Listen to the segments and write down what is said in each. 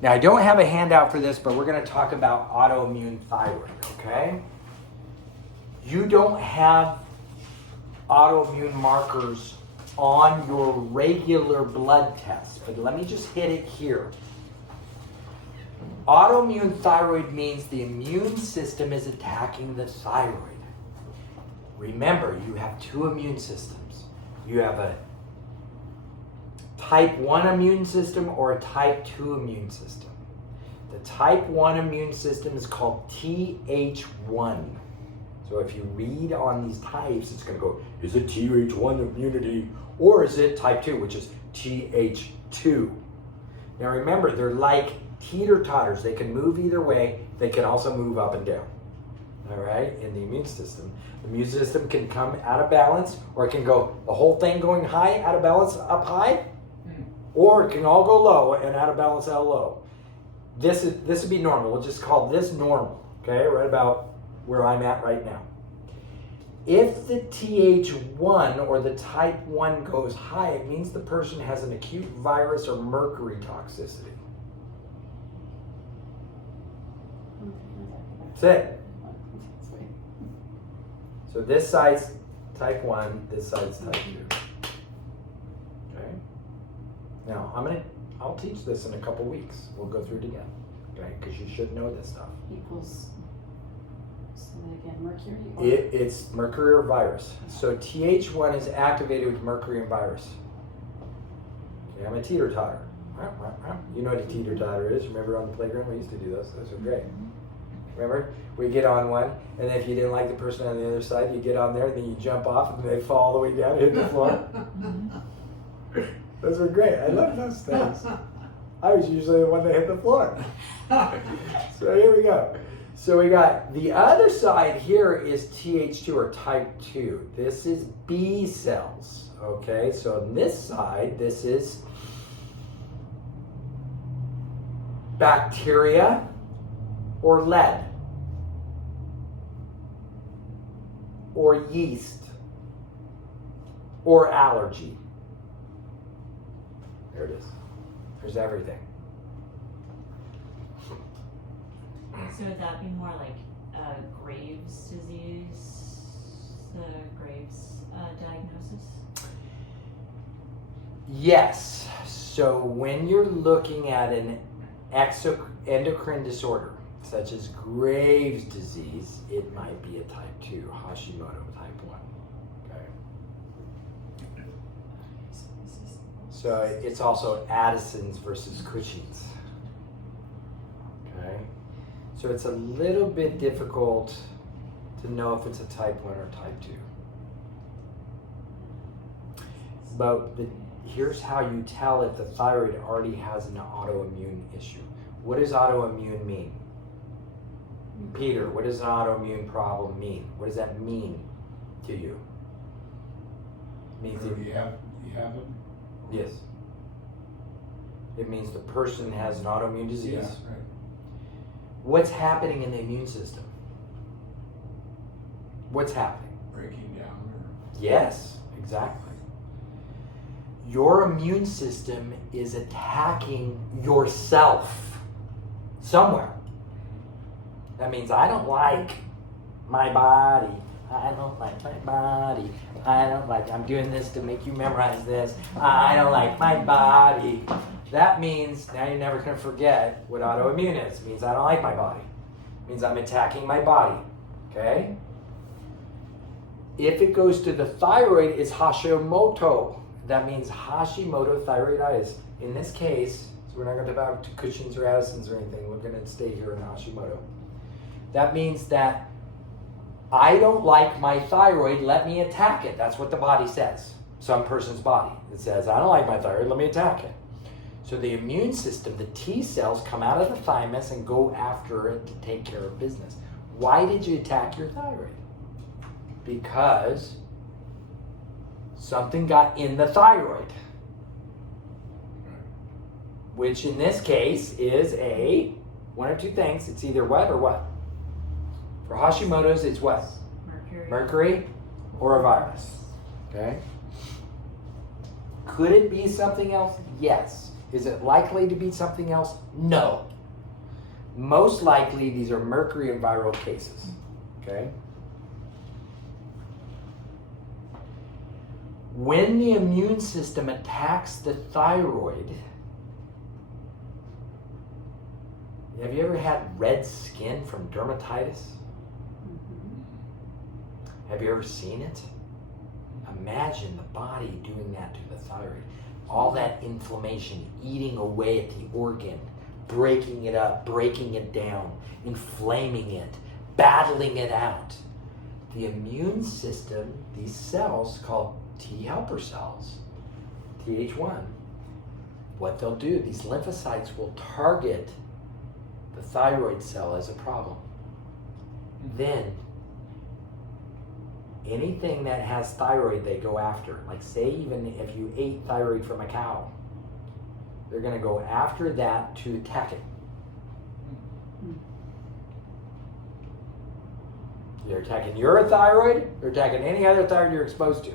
Now, I don't have a handout for this, but we're going to talk about autoimmune thyroid, okay? You don't have autoimmune markers on your regular blood test, but let me just hit it here. Autoimmune thyroid means the immune system is attacking the thyroid. Remember, you have two immune systems. You have a type 1 immune system or a type 2 immune system. The type 1 immune system is called Th1. So if you read on these types, it's going to go, is it Th1 immunity or is it type 2, which is Th2? Now remember, they're like teeter-totters. They can move either way. They can also move up and down. All right, in the immune system. The immune system can come out of balance, or it can go the whole thing going high, out of balance, up high, or it can all go low and out of balance, out low. This would be normal. We'll just call this normal, okay, right about where I'm at right now. If the Th1 or the type 1 goes high, it means the person has an acute virus or mercury toxicity. That's it. So this side's type 1, this side's type 2. Okay? Now, I'll teach this in a couple weeks. We'll go through it again. Okay? Because you should know this stuff. Equals, say that again, mercury? It's mercury or virus. So Th1 is activated with mercury and virus. Okay, I'm a teeter-totter. You know what a teeter-totter is. Remember on the playground? We used to do those. Those were great. Remember? We get on one, and then if you didn't like the person on the other side, you get on there, and then you jump off, and they fall all the way down and hit the floor. Those were great. I love those things. I was usually the one that hit the floor. So here we go. So we got the other side here is Th2 or type 2. This is B cells. Okay, so on this side, this is bacteria or lead or yeast or allergy. There it is. There's everything. So would that be more like Graves' disease, the Graves diagnosis? Yes. So when you're looking at an endocrine disorder, such as Graves' disease, it might be a type 2, Hashimoto type 1. Okay. So it's also Addison's versus Cushing's. Okay. So it's a little bit difficult to know if it's a type 1 or type 2. But here's how you tell if the thyroid already has an autoimmune issue. What does autoimmune mean? Peter, what does an autoimmune problem mean? What does that mean to you? It means you have them? Yes. It means the person has an autoimmune disease. Yeah, right. What's happening in the immune system? What's happening? Breaking down. Yes, exactly. Your immune system is attacking yourself somewhere. That means I don't like my body. I don't like my body. I'm doing this to make you memorize this. I don't like my body. That means, now you're never going to forget what autoimmune is. It means I don't like my body. It means I'm attacking my body. Okay? If it goes to the thyroid, it's Hashimoto. That means Hashimoto thyroiditis. In this case, so we're not going to talk about Cushing's or Addison's or anything. We're going to stay here in Hashimoto. That means that I don't like my thyroid, let me attack it. That's what the body says. Some person's body. It says, I don't like my thyroid, let me attack it. So the immune system, the T cells, come out of the thymus and go after it to take care of business. Why did you attack your thyroid? Because something got in the thyroid. Which in this case is one of two things. It's either what or what? For Hashimoto's, it's what? Mercury or a virus. Okay? Could it be something else? Yes. Is it likely to be something else? No. Most likely, these are mercury and viral cases. Okay? When the immune system attacks the thyroid, have you ever had red skin from dermatitis? Have you ever seen it? Imagine the body doing that to the thyroid. All that inflammation eating away at the organ, breaking it up, breaking it down, inflaming it, battling it out. The immune system, these cells called T helper cells, Th1, what they'll do, these lymphocytes will target the thyroid cell as a problem. Then, anything that has thyroid they go after. Like say even if you ate thyroid from a cow, they're going to go after that to attack it. They're attacking your thyroid, they're attacking any other thyroid you're exposed to.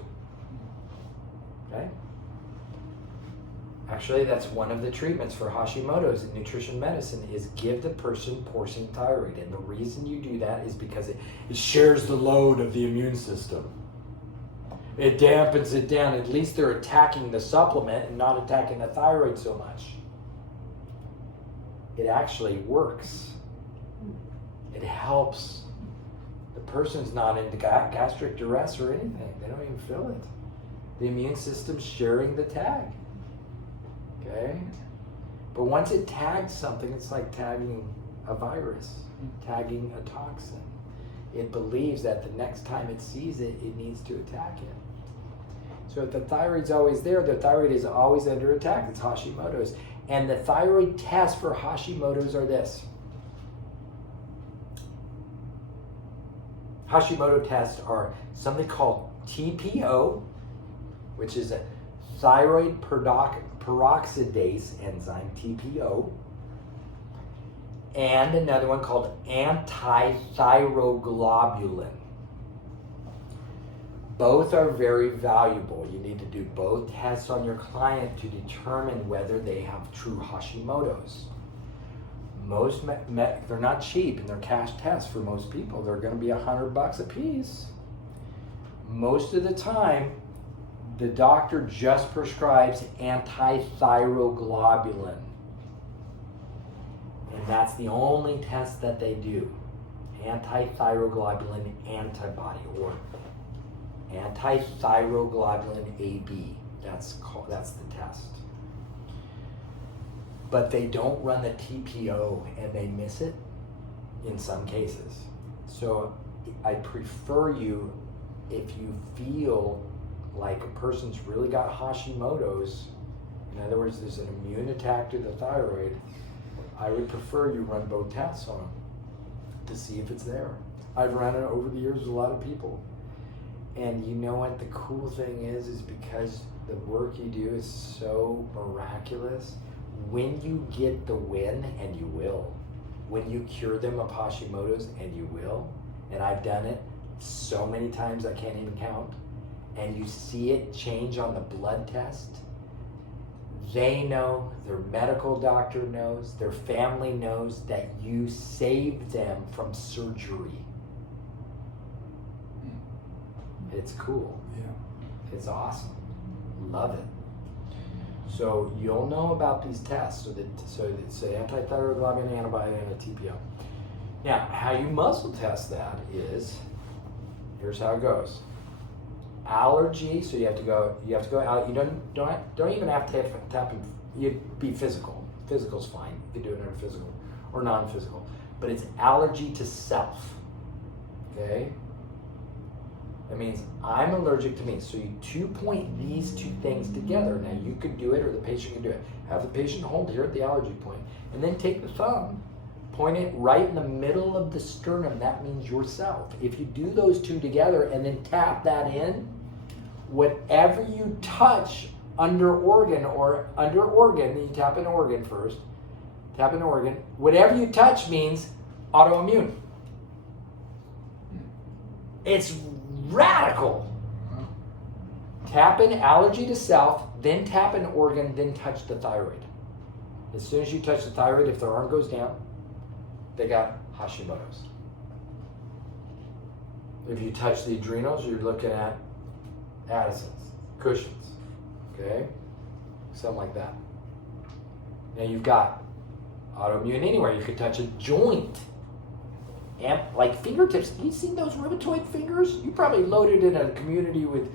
Okay? Actually, that's one of the treatments for Hashimoto's in nutrition medicine is give the person porcine thyroid. And the reason you do that is because it shares the load of the immune system. It dampens it down. At least they're attacking the supplement and not attacking the thyroid so much. It actually works. It helps. The person's not into gastric duress or anything. They don't even feel it. The immune system's sharing the tag. Okay? But once it tags something, it's like tagging a virus, tagging a toxin. It believes that the next time it sees it, it needs to attack it. So if the thyroid's always there, the thyroid is always under attack. It's Hashimoto's. And the thyroid tests for Hashimoto's are this. Hashimoto tests are something called TPO, which is a thyroid peroxidase enzyme, TPO, and another one called antithyroglobulin. Both are very valuable. You need to do both tests on your client to determine whether they have true Hashimoto's. Most, they're not cheap and they're cash tests for most people. They're going to be $100 a piece. Most of the time, the doctor just prescribes antithyroglobulin. And that's the only test that they do. Antithyroglobulin antibody or antithyroglobulin AB. That's the test. But they don't run the TPO and they miss it in some cases. So I prefer you, if you feel like a person's really got Hashimoto's, in other words, there's an immune attack to the thyroid, I would prefer you run both tests on them to see if it's there. I've run it over the years with a lot of people. And you know what the cool thing is because the work you do is so miraculous, when you get the win, and you will, when you cure them of Hashimoto's, and you will, and I've done it so many times I can't even count, and you see it change on the blood test, they know, their medical doctor knows, their family knows that you saved them from surgery. It's cool. Yeah. It's awesome. Love it. So you'll know about these tests. So it's an antithyroglobulin antibody and a TPO. Now, how you muscle test that is, here's how it goes. Allergy. So you have to go out. You don't even have to tap in. You be physical. Physical's fine. You can do it in a physical or non-physical. But it's allergy to self. Okay. That means I'm allergic to me. So you 2-point these two things together. Now you could do it or the patient can do it. Have the patient hold here at the allergy point. And then take the thumb, point it right in the middle of the sternum. That means yourself. If you do those two together and then tap that in, whatever you touch under organ, you tap an organ first, tap an organ. Whatever you touch means autoimmune. It's radical. Tap an allergy to self, then tap an organ, then touch the thyroid. As soon as you touch the thyroid, if their arm goes down, they got Hashimoto's. If you touch the adrenals, you're looking at Addison's, Cushing's, okay? Something like that. Now you've got autoimmune anywhere. You could touch a joint. And like fingertips. You seen those rheumatoid fingers? You probably loaded in a community with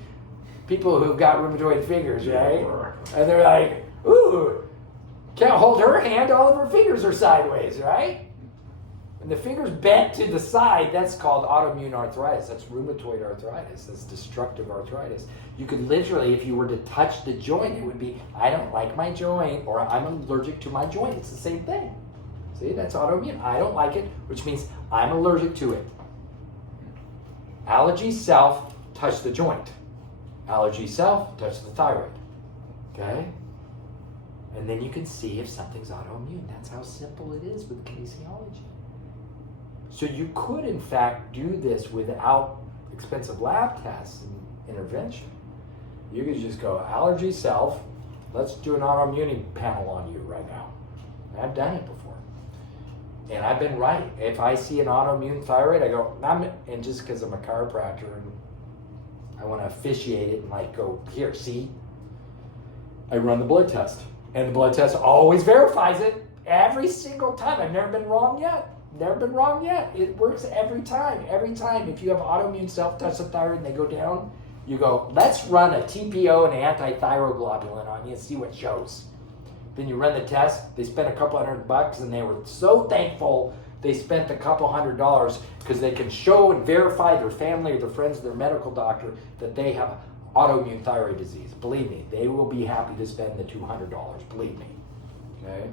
people who've got rheumatoid fingers, right? And they're like, ooh, can't hold her hand, all of her fingers are sideways, right? And the fingers bent to the side, that's called autoimmune arthritis. That's rheumatoid arthritis. That's destructive arthritis. You could literally, if you were to touch the joint, it would be, I don't like my joint, or I'm allergic to my joint. It's the same thing. See, that's autoimmune. I don't like it, which means I'm allergic to it. Allergy self, touch the joint. Allergy self, touch the thyroid. Okay? And then you can see if something's autoimmune. That's how simple it is with kinesiology. So you could, in fact, do this without expensive lab tests and intervention. You could just go, allergy self, let's do an autoimmune panel on you right now. I've done it before. And I've been right. If I see an autoimmune thyroid, I go, and just because I'm a chiropractor and I want to officiate it and like go, here, see? I run the blood test. And the blood test always verifies it every single time. I've never been wrong yet. Never been wrong yet. It works every time. Every time. If you have autoimmune self-touch of thyroid and they go down, you go, let's run a TPO and anti-thyroglobulin on you and see what shows. Then you run the test. They spent a couple $100 and they were so thankful they spent a couple $100 because they can show and verify their family or their friends, their medical doctor, that they have autoimmune thyroid disease. Believe me, they will be happy to spend the $200. Believe me. Okay?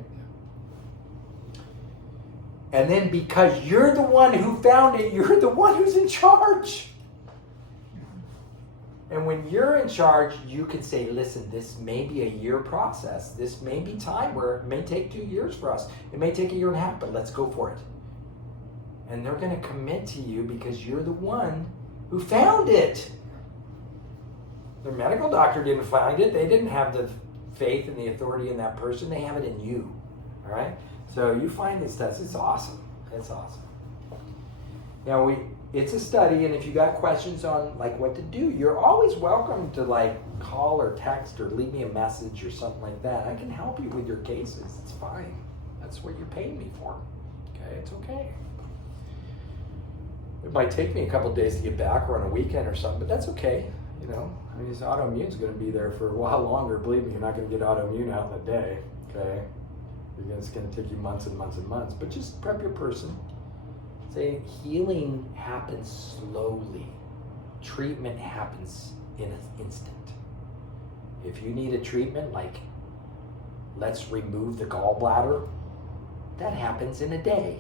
And then because you're the one who found it, you're the one who's in charge. And when you're in charge, you can say, listen, this may be a year process. This may be time where it may take 2 years for us. It may take 1.5 years, but let's go for it. And they're going to commit to you because you're the one who found it. Their medical doctor didn't find it. They didn't have the faith and the authority in that person. They have it in you. All right? So you find these tests. It's awesome. It's awesome. Now, it's a study, and if you got questions on like what to do, you're always welcome to like call or text or leave me a message or something like that. I can help you with your cases. It's fine. That's what you're paying me for. Okay? It's okay. It might take me a couple of days to get back or on a weekend or something, but that's okay. You know, I mean, this autoimmune's going to be there for a while longer. Believe me, you're not going to get autoimmune out in a day. Okay? It's going to take you months and months and months, but just prep your person. Say healing happens slowly. Treatment happens in an instant. If you need a treatment like let's remove the gallbladder, that happens in a day.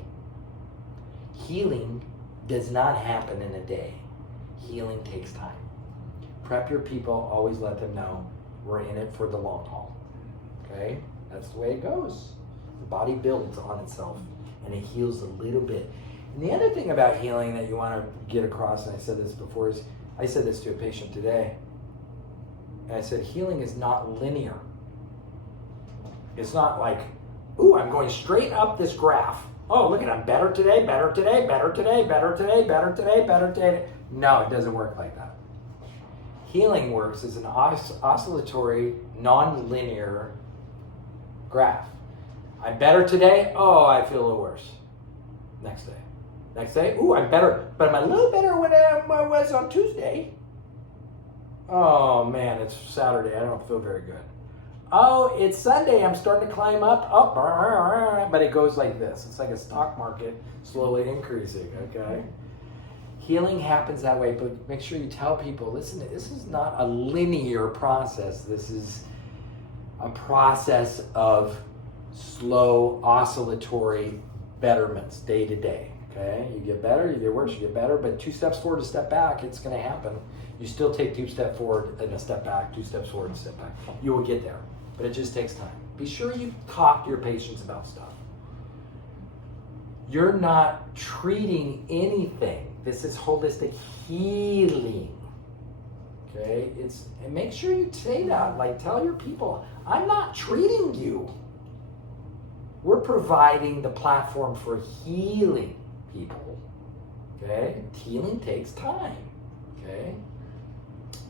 Healing does not happen in a day. Healing takes time. Prep your people, always let them know we're in it for the long haul. Okay? That's the way it goes. The body builds on itself and it heals a little bit. And the other thing about healing that you want to get across, and I said this before, is I said this to a patient today. And I said, healing is not linear. It's not like, ooh, I'm going straight up this graph. Oh, look at I'm better today, better today, better today, better today, better today, better today. No, it doesn't work like that. Healing works as an oscillatory, non-linear graph. I'm better today. Oh, I feel a little worse. Next day. Next day. Ooh, I'm better. But I'm a little better when I was on Tuesday. Oh, man, it's Saturday. I don't feel very good. Oh, it's Sunday. I'm starting to climb up. Oh, but it goes like this. It's like a stock market slowly increasing, okay? Healing happens that way, but make sure you tell people, listen, this is not a linear process. This is a process of slow oscillatory betterments day to day. Okay, you get better, you get worse, you get better, but 2 steps forward, a step back, it's going to happen. You still take 2 steps forward and a step back, 2 steps forward and a step back. You will get there, but it just takes time. Be sure you talk to your patients about stuff. You're not treating anything. This is holistic healing. Okay, and make sure you say that. Like, tell your people, I'm not treating you. We're providing the platform for healing people. Okay? Healing takes time. Okay?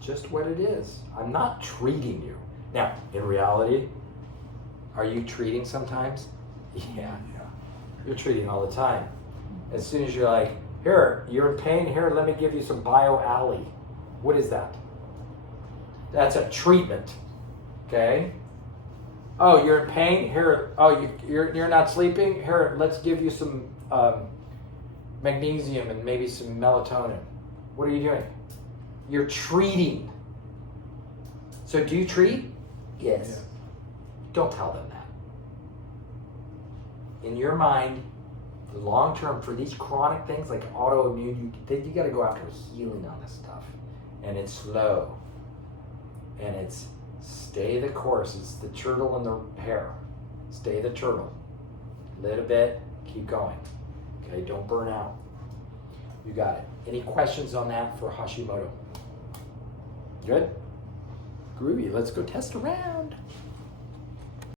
Just what it is. I'm not treating you. Now, in reality, are you treating sometimes? Yeah. You're treating all the time. As soon as you're like, here, you're in pain, here, let me give you some bio-alley. What is that? That's a treatment. Okay? Oh, you're in pain? Here, oh, you're not sleeping? Here, let's give you some magnesium and maybe some melatonin. What are you doing? You're treating. So do you treat? Yes. Yeah. Don't tell them that. In your mind, the long term for these chronic things like autoimmune, you got to go after healing on this stuff. And it's slow. And it's stay the course. It's the turtle in the hair. Stay the turtle. Little bit, keep going. Okay, don't burn out. You got it. Any questions on that for Hashimoto? Good? Groovy. Let's go test around.